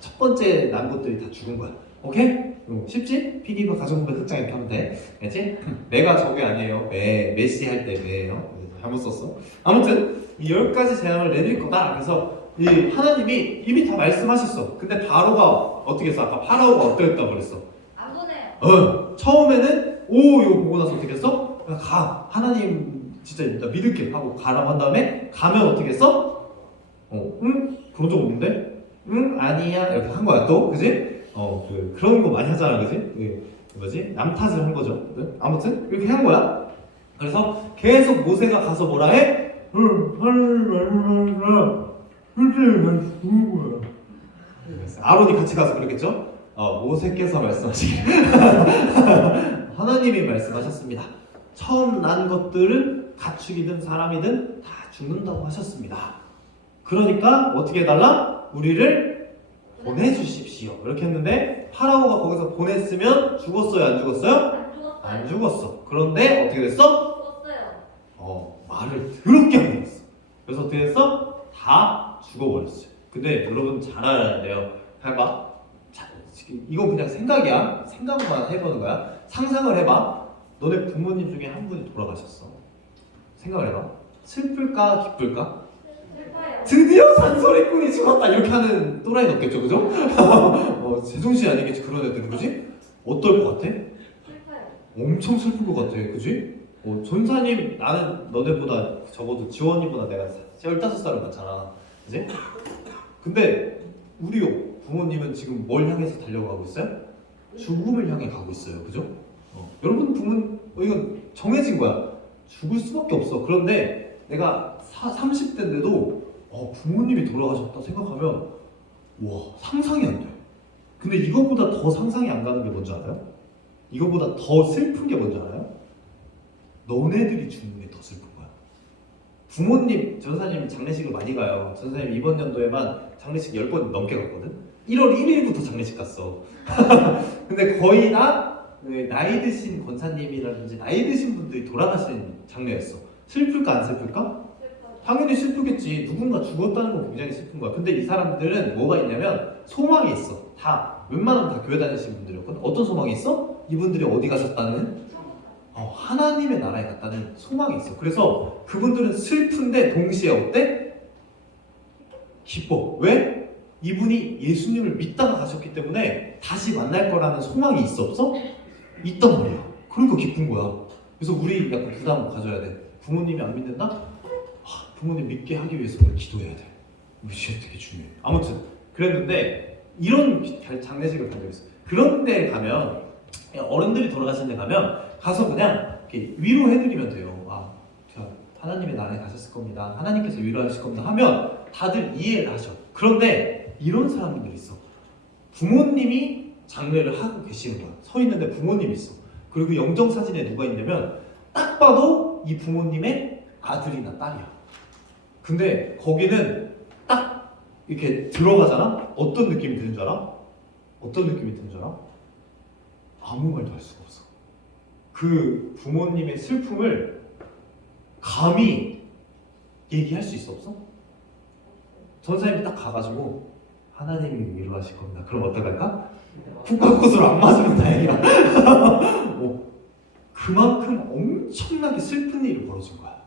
첫 번째 난 것들이 다 죽은 거야. 오케이? 쉽지? 피기파 가족분배 흑장 이렇게 하면 돼. 알지? 매가 저게 아니에요. 메시 할 때 매예요. 잘못 썼어. 아무튼 이 10가지 재앙을 내릴 거다. 그래서 이 하나님이 이미 다 말씀하셨어. 근데 바로가 어떻게 했어? 아까 파라오가 어땠다고 그랬어? 안 보내요. 처음에는 이거 보고 나서 어떻게 했어? 가. 하나님 진짜 나 믿을게 하고 가라고 한 다음에 가면 어떻게 했어? 응? 그런 적 없는데? 응? 아니야. 이렇게 한 거야 또. 그지? 그런 거 많이 하잖아. 그지? 뭐지? 남 탓을 한 거죠. 아무튼 이렇게 한 거야. 그래서 계속 모세가 가서 뭐라 해? 아론이 같이 가서 그랬겠죠? 모세께서 말씀하시길 하나님이 말씀하셨습니다. 처음 난 것들은 가축이든 사람이든 다 죽는다고 하셨습니다. 그러니까 어떻게 해달라? 우리를 보내주십시오. 이렇게 했는데 파라오가 거기서 보냈으면 죽었어요? 안 죽었어요? 안 죽었어요. 안 죽었어. 그런데 어떻게 됐어? 죽었어요. 말을 더럽게 안 했어. 그래서 어떻게 했어? 다 죽어버렸어요. 근데 여러분 잘 알아야 돼요. 해봐. 이거 그냥 생각이야. 생각만 해보는 거야. 상상을 해봐. 너네 부모님 중에 한 분이 돌아가셨어. 생각을 해봐. 슬플까 기쁠까? 슬퍼요. 드디어 잔소리꾼이 죽었다 이렇게 하는 또라이는 없겠죠, 그죠? 제정신이 아니겠지 그런 애들은, 그지? 어떨 것 같아? 슬퍼요. 엄청 슬플 것 같아, 그지? 전사님 나는 너네보다 적어도 지원이보다 내가 15살은 많잖아, 그지? 근데 우리 부모님은 지금 뭘 향해서 달려가고 있어요? 죽음을 향해 가고 있어요, 그죠? 여러분 이건 정해진 거야. 죽을 수밖에 없어. 그런데 내가 30대인데도 부모님이 돌아가셨다 생각하면 와, 상상이 안 돼. 근데 이거보다 더 상상이 안 가는 게 뭔지 알아요? 이거보다 더 슬픈 게 뭔지 알아요? 너네들이 죽는 게 더 슬픈 거야. 부모님, 전사님 장례식을 많이 가요. 전사님 이번 연도에만 장례식 10번 넘게 갔거든. 1월 1일부터 장례식 갔어. 근데 거의 다 나이 드신 권사님이라든지 나이 드신 분들이 돌아가신 장례였어. 슬플까 안 슬플까? 슬퍼요. 당연히 슬프겠지. 누군가 죽었다는 건 굉장히 슬픈 거야. 근데 이 사람들은 뭐가 있냐면 소망이 있어. 다 웬만하면 다 교회 다니신 분들이었거든. 어떤 소망이 있어? 이분들이 어디 가셨다는? 하나님의 나라에 갔다는 소망이 있어. 그래서 그분들은 슬픈데 동시에 어때? 기뻐. 왜? 이분이 예수님을 믿다가 가셨기 때문에 다시 만날 거라는 소망이 있어 없어? 있단 말이야. 그러니까 기쁜 거야. 그래서 우리 약간 부담 가져야 돼. 부모님이 안 믿는다? 부모님 믿게 하기 위해서 기도해야 돼. 이거 진짜 되게 중요해. 아무튼 그랬는데 이런 장례식을 간 적이 있어. 그런 데 가면 어른들이 돌아가신 데 가면 가서 그냥 이렇게 위로해드리면 돼요. 하나님의 나라에 가셨을 겁니다. 하나님께서 위로하실 겁니다. 하면 다들 이해를 하셔. 그런데 이런 사람들이 있어. 부모님이 장례를 하고 계시는 거야. 서 있는데 부모님이 있어. 그리고 영정사진에 누가 있냐면 딱 봐도 이 부모님의 아들이나 딸이야. 근데 거기는 딱 이렇게 들어가잖아? 어떤 느낌이 드는 줄 알아? 어떤 느낌이 드는 줄 알아? 아무 말도 할 수가 없어. 그 부모님의 슬픔을 감히 얘기할 수 있어 없어? 전사님이 딱 가가지고 하나님이 위로하실 겁니다. 그럼 어떡할까? 북한꽃으로 안 맞으면 다행이야. 그만큼 엄청나게 슬픈 일이 벌어진 거야.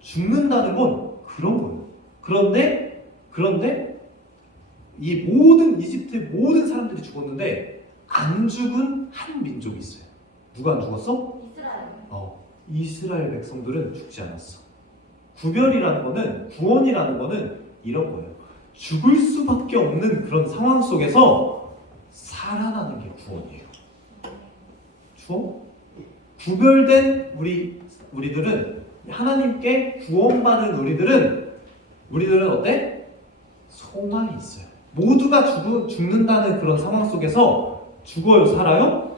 죽는다는 건 그런 거예요. 그런데 이 모든 이집트의 모든 사람들이 죽었는데 안 죽은 한 민족이 있어요. 누가 안 죽었어? 이스라엘. 이스라엘 백성들은 죽지 않았어. 구원이라는 거는 이런 거예요. 죽을 수밖에 없는 그런 상황 속에서 살아나는 게 구원이에요. 구별된 우리들은 하나님께 구원받은 우리들은 어때? 소망이 있어요. 모두가 죽는다는 그런 상황 속에서 죽어요, 살아요?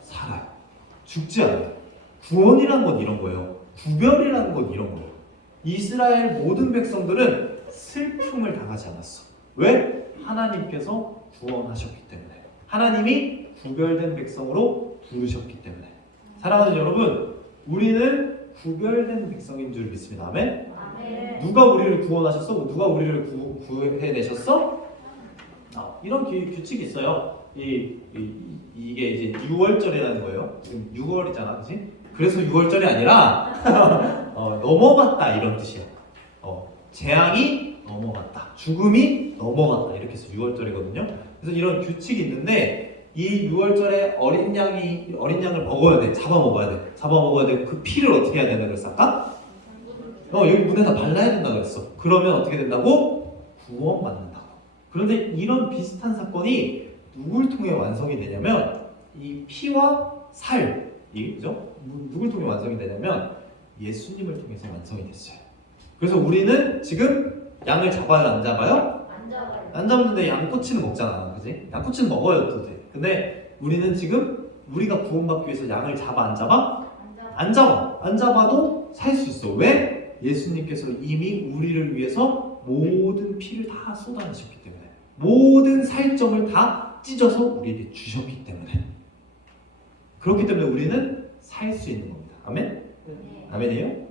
살아요. 죽지 않아요. 구원이란 건 이런 거예요. 구별이라는 건 이런 거예요. 이스라엘 모든 백성들은 슬픔을 당하지 않았어. 왜? 하나님께서 구원하셨기 때문에. 하나님이 구별된 백성으로 부르셨기 때문에. 사랑하는 여러분, 우리는 구별된 백성인 줄 믿습니다. 아멘? 누가 우리를 구원하셨어? 누가 우리를 구해내셨어? 이런 규칙이 있어요. 이게 이제 6월절이라는 거예요. 지금 6월이잖아, 그렇지? 그래서 6월절이 아니라 넘어갔다 이런 뜻이야. 재앙이 넘어갔다, 죽음이 넘어갔다 이렇게 해서 6월절이거든요. 그래서 이런 규칙이 있는데 이 6월절에 어린 양을 먹어야 돼, 잡아 먹어야 돼. 그 피를 어떻게 해야 된다 그랬어 아까? 여기 문에다 발라야 된다 그랬어. 그러면 어떻게 된다고? 구원받는다고. 그런데 이런 비슷한 사건이 누굴 통해 완성이 되냐면 이 피와 살이, 그죠? 누굴 통해 완성이 되냐면 예수님을 통해서 완성이 됐어요. 그래서 우리는 지금 양을 잡아요, 안 잡아요? 안 잡는데 양꼬치는 먹잖아, 그지? 양꼬치는 먹어요, 돼. 근데 우리는 지금 우리가 구원받기 위해서 양을 잡아, 안 잡아? 안 잡아. 안 잡아도 살 수 있어. 왜? 예수님께서 이미 우리를 위해서 모든 피를 다 쏟아내셨기 때문에, 모든 살점을 다 찢어서 우리에게 주셨기 때문에. 그렇기 때문에 우리는 살 수 있는 겁니다. 아멘? 아멘이에요?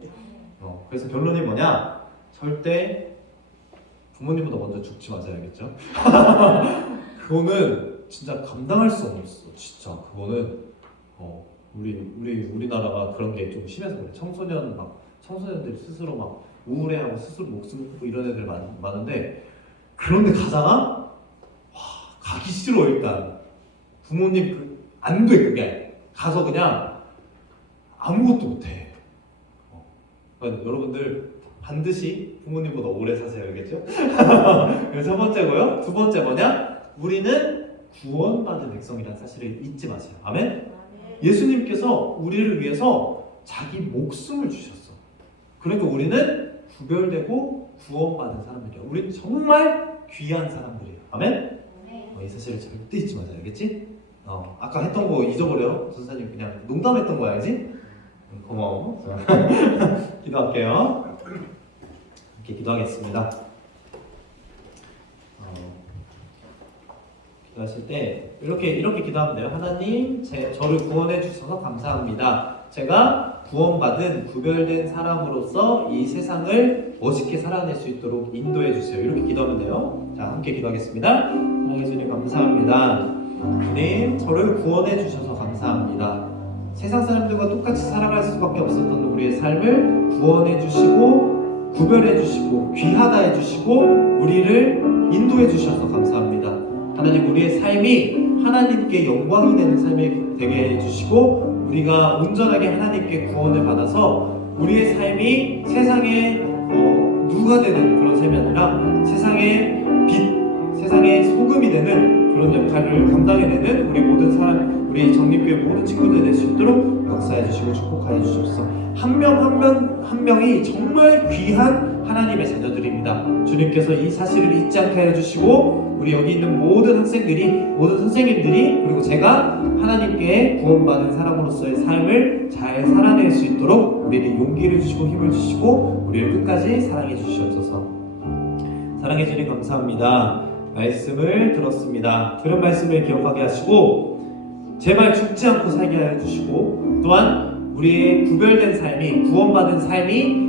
그래서 결론이 뭐냐? 절대 부모님보다 먼저 죽지 마셔야겠죠? 그거는 진짜 감당할 수 없어. 진짜 그거는 우리나라가 그런 게 좀 심해서 그래. 청소년들이 스스로 막 우울해하고 스스로 목숨 끊고 이런 애들 많은데, 그런데 가잖아? 와, 가기 싫어. 일단 부모님 안 돼. 그게 가서 그냥 아무것도 못해. 여러분들 반드시 부모님보다 오래 사세요, 알겠죠? 그래서 첫 번째고요. 두 번째 뭐냐? 우리는 구원받은 백성이라는 사실을 잊지 마세요. 아멘? 예수님께서 우리를 위해서 자기 목숨을 주셨어. 그러니까 우리는 구별되고 구원받은 사람들이야. 우리는 정말 귀한 사람들이에요. 아멘? 이 사실을 절대 잊지 마세요, 알겠지? 아까 했던 거 잊어버려. 선생님 그냥 농담했던 거 알지? 고마워. 기도할게요. 이렇게 기도하겠습니다. 기도하실 때 이렇게 기도하면 돼요. 하나님, 저를 구원해 주셔서 감사합니다. 제가 구원받은 구별된 사람으로서 이 세상을 멋있게 살아낼 수 있도록 인도해 주세요. 이렇게 기도하면 돼요. 자, 함께 기도하겠습니다. 사랑해 주님 감사합니다. 주님, 저를 구원해 주셔서 감사합니다. 세상 사람들과 똑같이 살아갈 수밖에 없었던 우리의 삶을 구원해 주시고 구별해 주시고 귀하다 해 주시고 우리를 인도해 주셔서 감사합니다. 하나님, 우리의 삶이 하나님께 영광이 되는 삶이 되게 해 주시고 우리가 온전하게 하나님께 구원을 받아서 우리의 삶이 세상에 누가 되는 그런 삶이 아니라 세상의 빛, 세상의 소금이 되는 그런 역할을 감당해내는 우리 모든 사람, 우리 정립교회 모든 친구들 될 수 있도록 역사해 주시고 축복하여 주시옵소서. 한 명 한 명이 정말 귀한 하나님의 자녀들입니다. 주님께서 이 사실을 잊지 않게 해주시고 우리 여기 있는 모든 학생들이, 모든 선생님들이, 그리고 제가 하나님께 구원받은 사람으로서의 삶을 잘 살아낼 수 있도록 우리에게 용기를 주시고 힘을 주시고 우리를 끝까지 사랑해 주시옵소서. 사랑해 주님 감사합니다. 말씀을 들었습니다. 들은 말씀을 기억하게 하시고 제발 죽지 않고 살게 하여 주시고 또한 우리의 구별된 삶이, 구원받은 삶이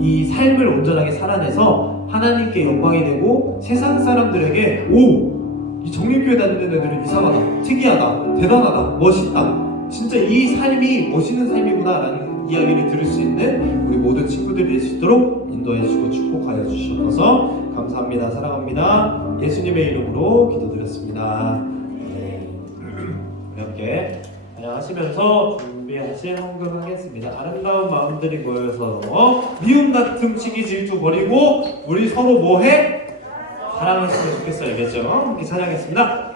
이 삶을 온전하게 살아내서 하나님께 영광이 되고 세상 사람들에게 이 정립교회 다니는 애들은 이상하다, 특이하다, 대단하다, 멋있다, 진짜 이 삶이 멋있는 삶이구나 라는 이야기를 들을 수 있는 우리 모든 친구들이 될 수 있도록 인도해 주시고 축복하여 주셔서 감사합니다. 사랑합니다. 예수님의 이름으로 기도드렸습니다. 이렇게 하시면서 준비하신 헌금하겠습니다. 아름다운 마음들이 모여서 미움, 다툼, 시기, 질투 버리고 우리 서로 뭐해? 사랑했으면 좋겠어요. 알겠죠? 함께 찬양하겠습니다.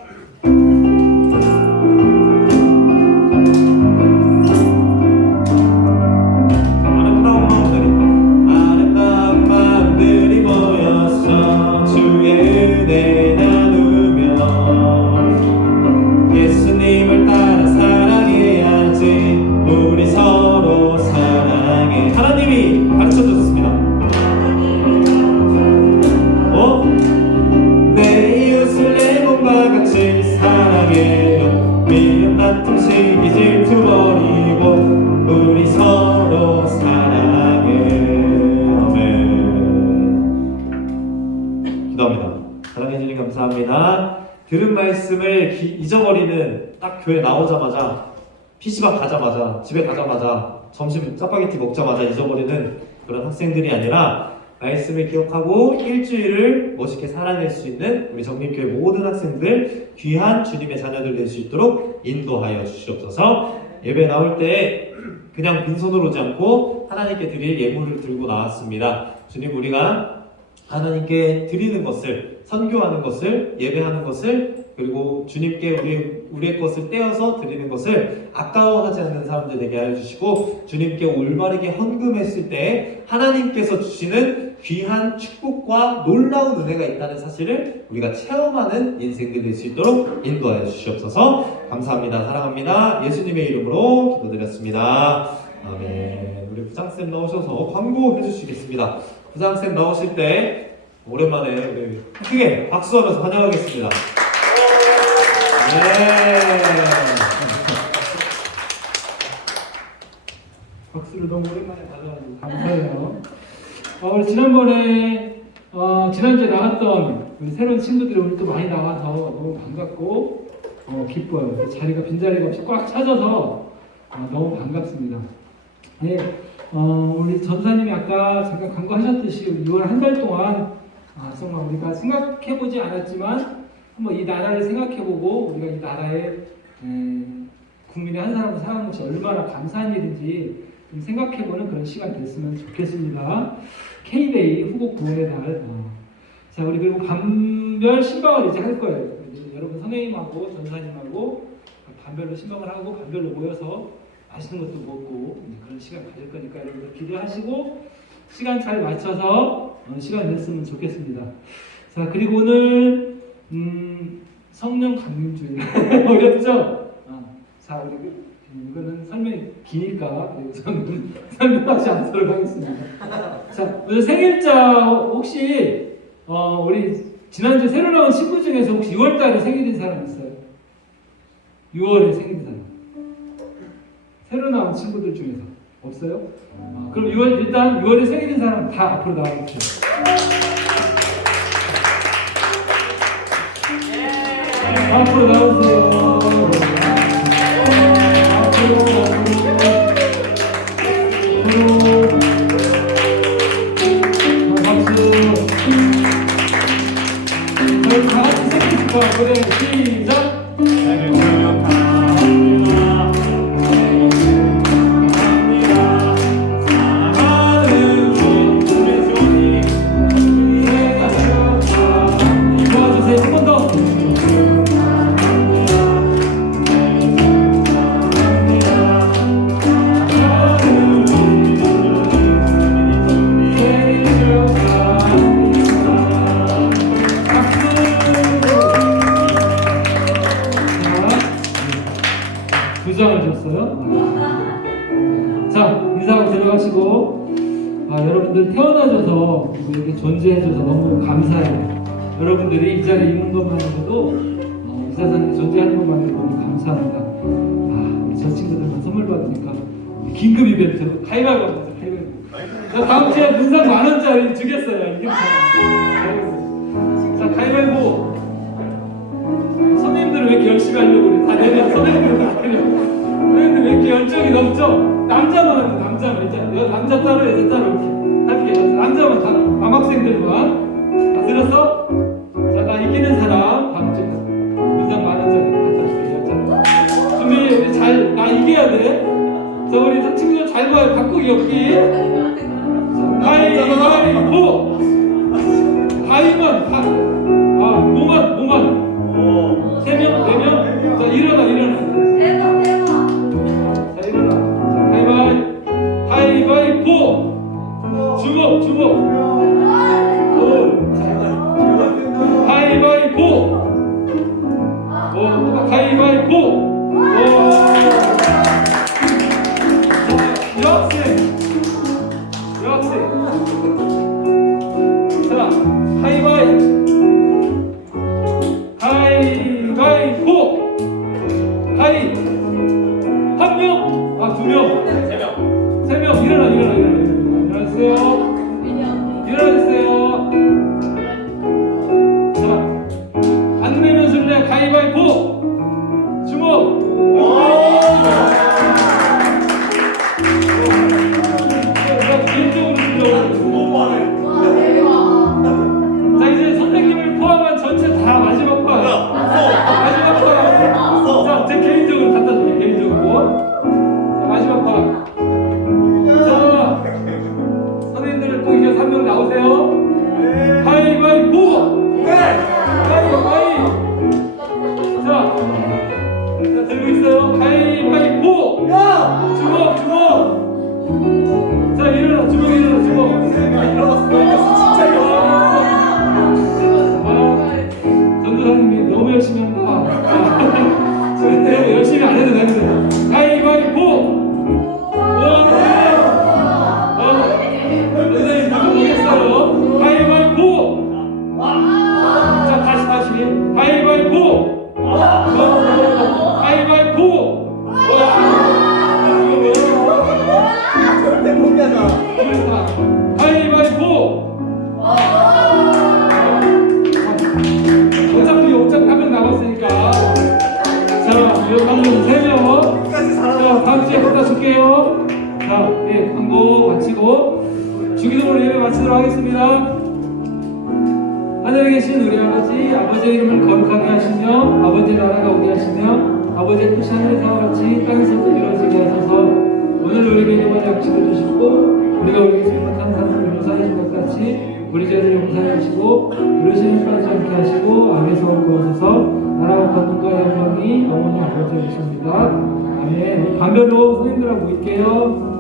아름다운 마음들이 모여서 주의 은혜 나누며 예수님을 따라 사랑해야지. 우리 서로 사랑해. 하나님이 가르쳐주셨습니다. 내 이웃을 내 몸과 같이 말씀을 잊어버리는 딱 교회 나오자마자 PC방 가자마자 집에 가자마자 점심 짜파게티 먹자마자 잊어버리는 그런 학생들이 아니라 말씀을 기억하고 일주일을 멋있게 살아낼 수 있는 우리 정림교회 모든 학생들 귀한 주님의 자녀들 될 수 있도록 인도하여 주시옵소서. 예배 나올 때 그냥 빈손으로 오지 않고 하나님께 드릴 예물을 들고 나왔습니다. 주님, 우리가 하나님께 드리는 것을, 선교하는 것을, 예배하는 것을, 그리고 주님께 우리의 것을 떼어서 드리는 것을 아까워하지 않는 사람들 되게 하여 주시고, 주님께 올바르게 헌금했을 때 하나님께서 주시는 귀한 축복과 놀라운 은혜가 있다는 사실을 우리가 체험하는 인생들 될 수 있도록 인도하여 주시옵소서. 감사합니다. 사랑합니다. 예수님의 이름으로 기도드렸습니다. 아멘. 우리 부장쌤 나오셔서 광고해 주시겠습니다. 부장쌤 나오실 때 오랜만에 우리 크게 박수하면서 환영하겠습니다. 네. 박수를 너무 오랜만에 받아가지고 감사해요. 우리 지난번에 지난주에 나왔던 우리 새로운 친구들이 오늘 또 많이 나와서 너무 반갑고 기뻐요. 자리가 빈자리가 없이 꽉 차져서 너무 반갑습니다. 네, 우리 전사님이 아까 잠깐 간구하셨듯이 6월 한 달 동안 정말 우리가 생각해보지 않았지만 한번 이 나라를 생각해보고 우리가 이 나라의 국민의 한 사람을 사랑하는 것이 얼마나 감사한 일인지 좀 생각해보는 그런 시간 됐으면 좋겠습니다. K-데이 후보 구원의 달. 자, 우리 그리고 반별 신방을 이제 할 거예요. 이제 여러분 선생님하고 전사님하고 반별로 신방을 하고 반별로 모여서 맛있는 것도 먹고 그런 시간 가질 거니까 여러분들 기대하시고 시간 잘 맞춰서 시간 냈으면 좋겠습니다. 자, 그리고 오늘 성령 강림주일 어렵죠? 자, 우리 이거는 설명이 기니까 우선 설명하지 않도록 하겠습니다. 자, 오늘 생일자 혹시 우리 지난주 새로 나온 친구 중에서 혹시 6월달에 생일인 사람 있어요? 6월에 생일인 사람? 새로 나온 친구들 중에서 없어요? 그럼 일단 6월에 생일인 사람 다 앞으로 나와주세요. 앞으로 나오세요. 그래, 시작! 생일 축하합니다. 생일 축하합니다. 사랑하는 우리 손이 생일 축하합니다. 도와주세요. 한 번 더. 생일 축하합니다. 생일 축하합니다. 사랑하는 우리 생일 축하합니다. 두 장을 줬어요. 자, 인사하고 들어가시고 여러분들 태어나줘서 여기 존재해줘서 너무 감사해요. 여러분들이 이 자리에 있는 것만으로도 이 세상에 존재하는 것만으로도 너무 감사합니다. 우리 저 친구들만 선물 받으니까 긴급 이벤트 가위바위보 하자. 가위바위보. 다음 주에 문상 10,000원짜리 주겠어요. 이게 자, 가위바위보. 선생님들은 왜 이렇게 열심히 하려고 그래? 다 내면 선생님들은 다 그래요. 선생님들 왜 이렇게 열정이 넘죠? 남자만 하죠, 남자만. 이제 남자 따로, 여자 따로 이렇게 할게요. 남자만 다, 남학생들만. 다 들었어? 자, 나 이기는 사람 다음 주에 문상 10,000원짜리 갖다 줄게요. 준비, 우리 잘, 나 이겨야 돼. 자, 우리 친구들 잘 봐요. 바꾸기 없기. 가위바위보. 가위만, 모만. 3명, 4명. 자, 일어나. 자, 일어나. 자, 가위바위보. 주먹. 가위바위보. 가위바위보. 여학생. 자, 가위바위보. 한 명, 2명, 3명. 일어나세요. 전도사님이 너무 열심히 한다. 근데 열심히 안 해도 되는데. 가위바위보! 선생님 누구 보겠어요? 가위바위보! 자, 다시. 가위바위보! 가위바위보! 절대 포기하자. 가위바위보! 어차피 5장 남았으니까. 자, 이거 방금 3명. 자, 다음 주에 갖다 줄게요. 자, 예, 광고 마치고 주기도문 예배 마치도록 하겠습니다. 하늘에 계신 우리 아버지, 아버지의 이름을 거룩하게 하시며 아버지의 나라가 오게 하시며 아버지의 뜻이 하늘에서와 같이 땅에서도 이루어지게 하소서. 오늘 우리에게 일용할 양식을 주시고 우리가 우리에게 잘못한 사람을 용서해 줄 것 같이 우리 죄를 용서해 주시고 그러시는 빠지지 않게 하시고 악에서 구하소서. 나라와 권능과 영광이 어머니 아버지의 것입니다. 아멘. 반별로 선생님들하고 모일게요.